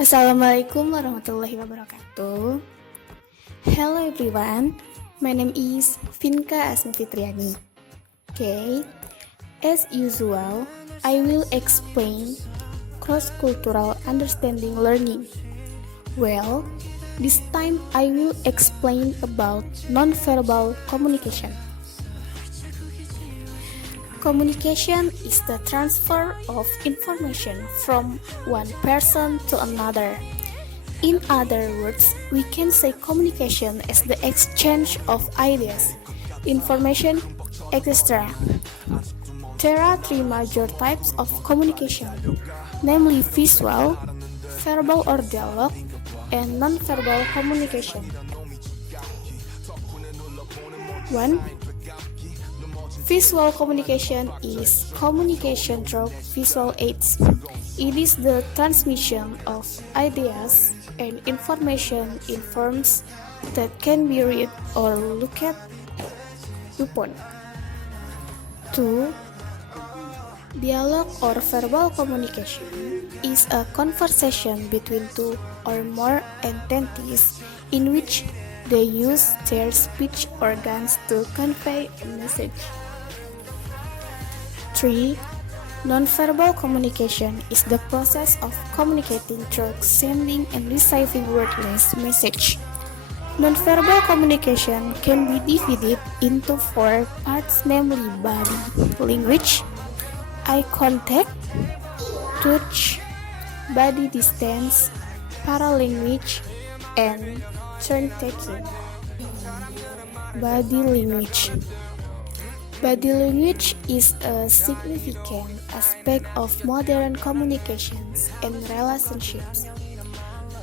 Assalamualaikum warahmatullahi wabarakatuh. Hello everyone, my name is Vinka Asmi Fitriani. Okay, as usual, I will explain cross-cultural understanding learning. Well, this time I will explain about non-verbal communication. Communication is the transfer of information from one person to another. In other words, we can say communication is the exchange of ideas, information, etc. There are three major types of communication, namely visual, verbal or dialogue, and non-verbal communication. 1. Visual communication is communication through visual aids. It is the transmission of ideas and information in forms that can be read or looked upon. 2. Dialogue or verbal communication is a conversation between two or more entities in which they use their speech organs to convey a message. 3. Nonverbal communication is the process of communicating through sending and receiving wordless message. Nonverbal communication can be divided into four parts, namely body language, eye contact, touch, body distance, paralanguage, and turn taking. Body language. Body language is a significant aspect of modern communications and relationships.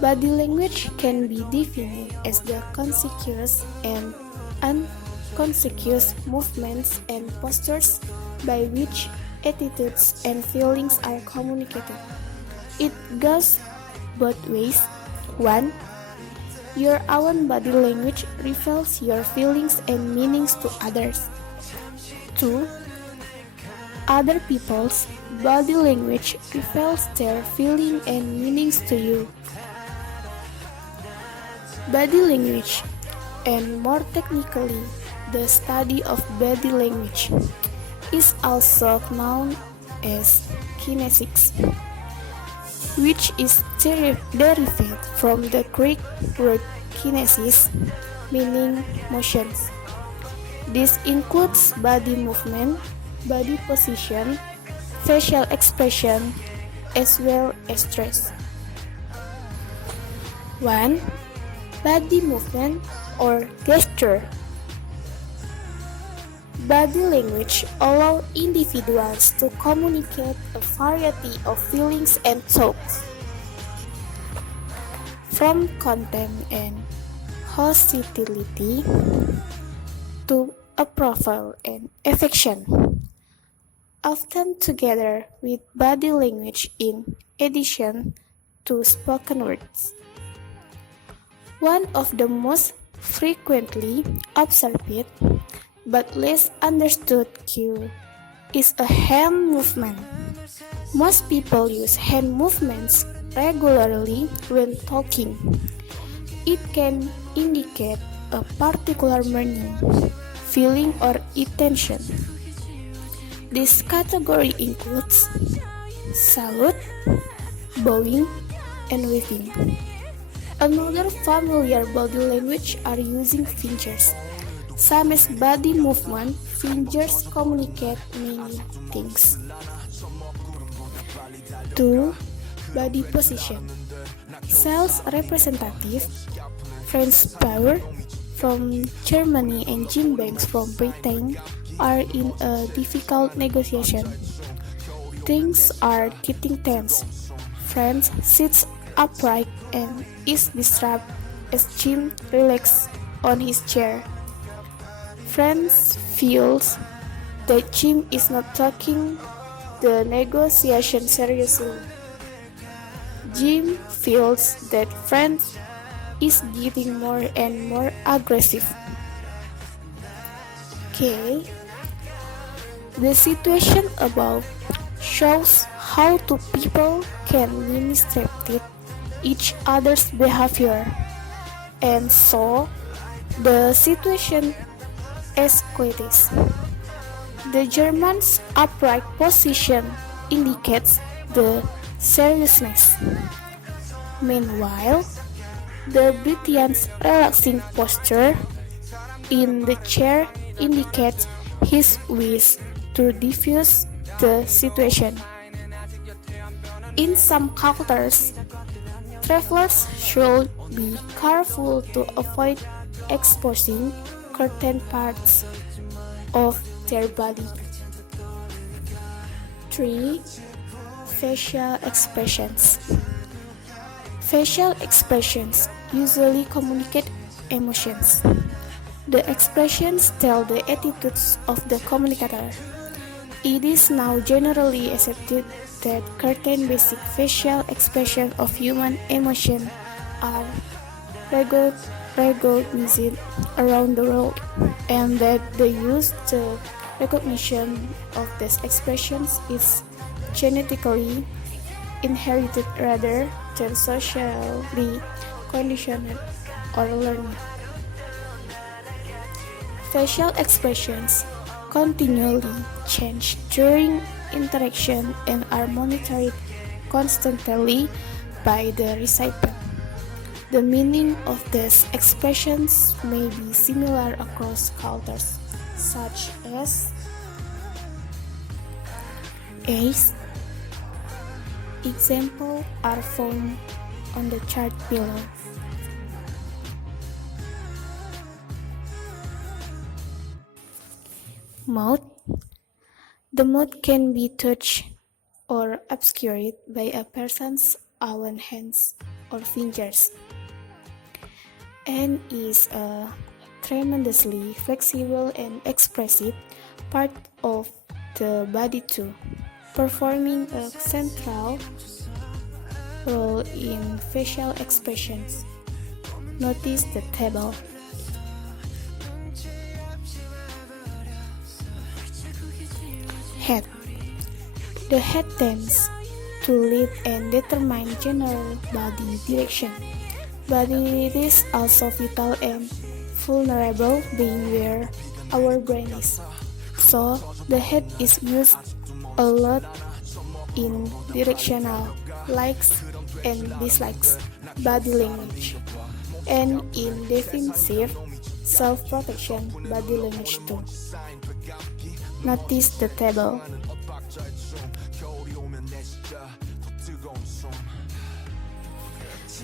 Body language can be defined as the conscious and unconscious movements and postures by which attitudes and feelings are communicated. It goes both ways. 1. Your own body language reveals your feelings and meanings to others. 2. Other people's body language reveals their feeling and meanings to you. Body language, and more technically, the study of body language, is also known as kinesics, which is derived from the Greek word kinesis, meaning motions. This includes body movement, body position, facial expression, as well as dress. 1. Body movement or gesture. Body language allows individuals to communicate a variety of feelings and thoughts, from contempt and hostility to approval and affection, often together with body language in addition to spoken words. One of the most frequently observed but less understood cue is a hand movement. Most people use hand movements regularly when talking. It can indicate a particular meaning, feeling, or intention. This category includes salute, bowing, and waving. Another familiar body language are using fingers. Same as body movement, fingers communicate many things. 2. Body position. Sales representative Franz Bauer from Germany and Jim Banks from Britain are in a difficult negotiation. Things are getting tense. Franz sits upright and is disturbed as Jim relaxes on his chair. Franz feels that Jim is not taking the negotiation seriously. Jim feels that Franz is getting more and more aggressive. Okay, the situation above shows how two people can be mistreated each other's behavior, and so the situation escalates. The German's upright position indicates the seriousness. Meanwhile, the Britian's relaxing posture in the chair indicates his wish to diffuse the situation. In some cultures, travelers should be careful to avoid exposing certain parts of their body. 3. Facial expressions. Facial expressions usually communicate emotions. The expressions tell the attitudes of the communicator. It is now generally accepted that certain basic facial expressions of human emotion are recognized around the world, and that the recognition of these expressions is genetically inherited rather than socially conditioned or learned. Facial expressions continually change during interaction and are monitored constantly by the recipient. The meaning of these expressions may be similar across cultures, such as examples are found on the chart below. Mouth. The mouth can be touched or obscured by a person's own hands or fingers, and is a tremendously flexible and expressive part of the body too, performing a central role in facial expressions. Notice the table. Head. The head tends to lead and determine general body direction, but it is also vital and vulnerable, being where our brain is. So, the head is used a lot in directional likes and dislikes body language, and in defensive self-protection body language too. Notice the table.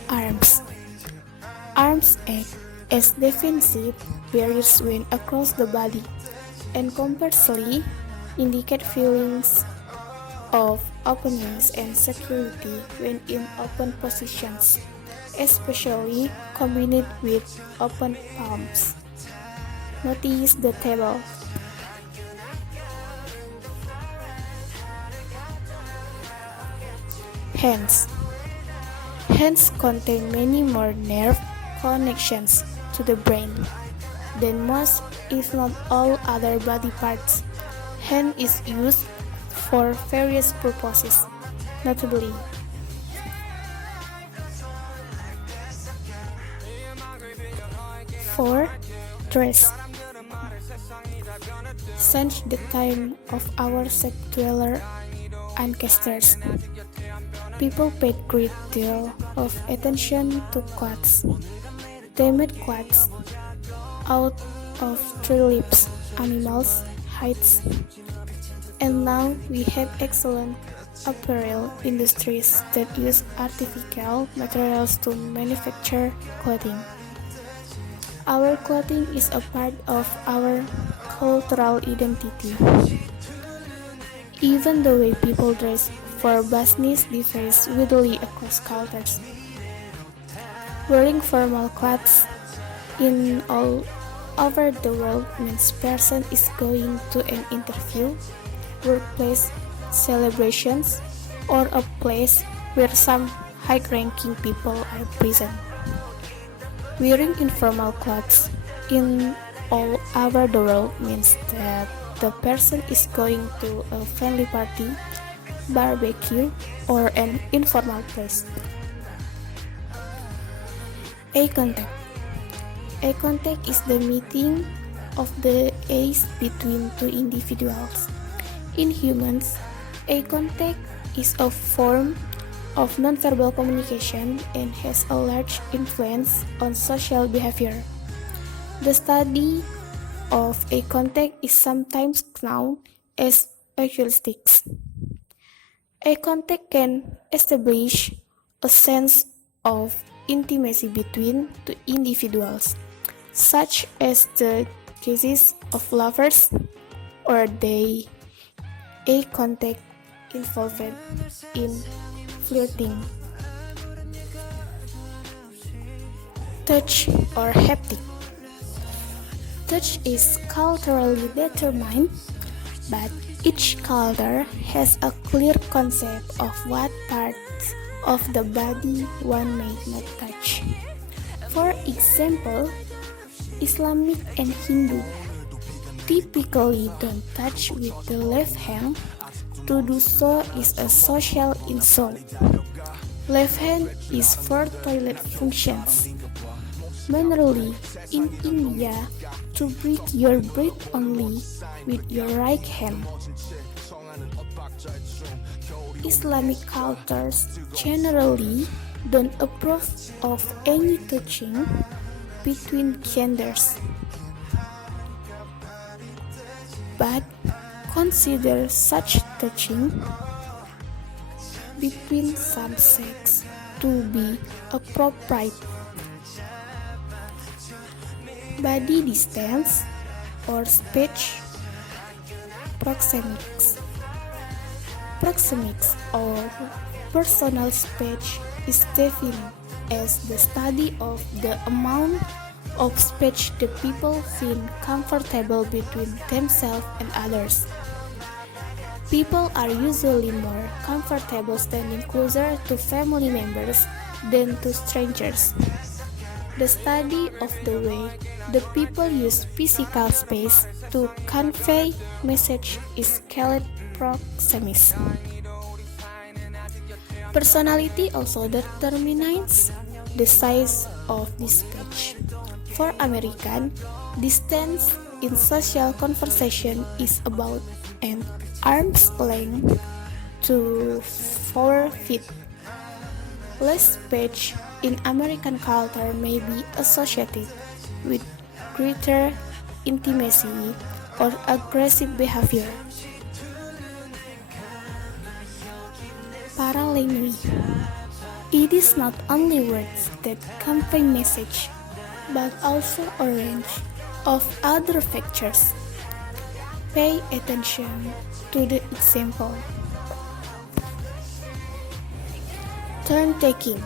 Arms. Arms act as defensive barriers when across the body, and conversely indicate feelings of openness and security when in open positions, especially combined with open palms. Notice the table. Hands. Hands contain many more nerve connections to the brain than most, if not all, other body parts. Hand is used for various purposes, notably 4. Dress. Since the time of our secular ancestors, people paid great deal of attention to clothes. They made clothes out of tree leaves, animals, hides, and now we have excellent apparel industries that use artificial materials to manufacture clothing. Our clothing is a part of our cultural identity. Even the way people dress for business differs widely across cultures. Wearing formal clothes in all over the world means person is going to an interview, workplace celebrations, or a place where some high-ranking people are present. Wearing informal clothes in all over the world means that the person is going to a family party, barbecue, or an informal place. Eye contact. Eye contact is the meeting of the eyes between two individuals. In humans, eye contact is a form of nonverbal communication and has a large influence on social behavior. The study of eye contact is sometimes known as ocultistics. Eye contact can establish a sense of intimacy between two individuals, such as the cases of lovers or the eye contact involved in flirting. Touch or haptic. Touch is culturally determined, but each culture has a clear concept of what parts of the body one may not touch. For example, Islamic and Hindu typically don't touch with the left hand. To do so is a social insult. Left hand is for toilet functions. Generally, in India, to breathe your breath only with your right hand. Islamic cultures generally don't approve of any touching between genders, but consider such touching between some sex to be appropriate. Body distance or speech proxemics. Proxemics or personal speech is defined as the study of the amount of speech the people feel comfortable between themselves and others. People are usually more comfortable standing closer to family members than to strangers. The study of the way the people use physical space to convey message is called proxemics. Personality also determines the size of this speech. For American, distance in social conversation is about an arm's length to 4 feet. Less speech in American culture may be associated with greater intimacy or aggressive behavior. Paralingually. It is not only words that convey message, but also a range of other factors. Pay attention to the example. Turn taking.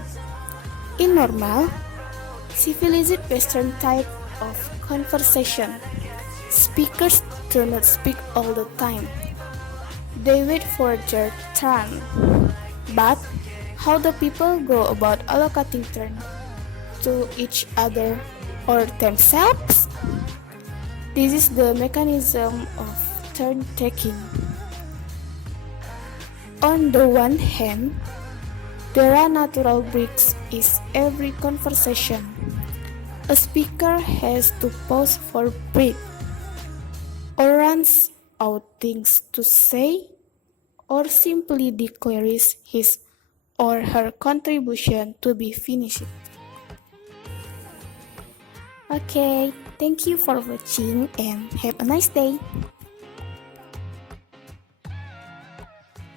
In normal, civilized Western type of conversation, speakers do not speak all the time. They wait for their turn. But how do people go about allocating turn to each other or themselves? This is the mechanism of turn taking. On the one hand, there are natural breaks in every conversation. A speaker has to pause for breath, or runs out things to say, or simply declares his or her contribution to be finished. Okay, thank you for watching and have a nice day.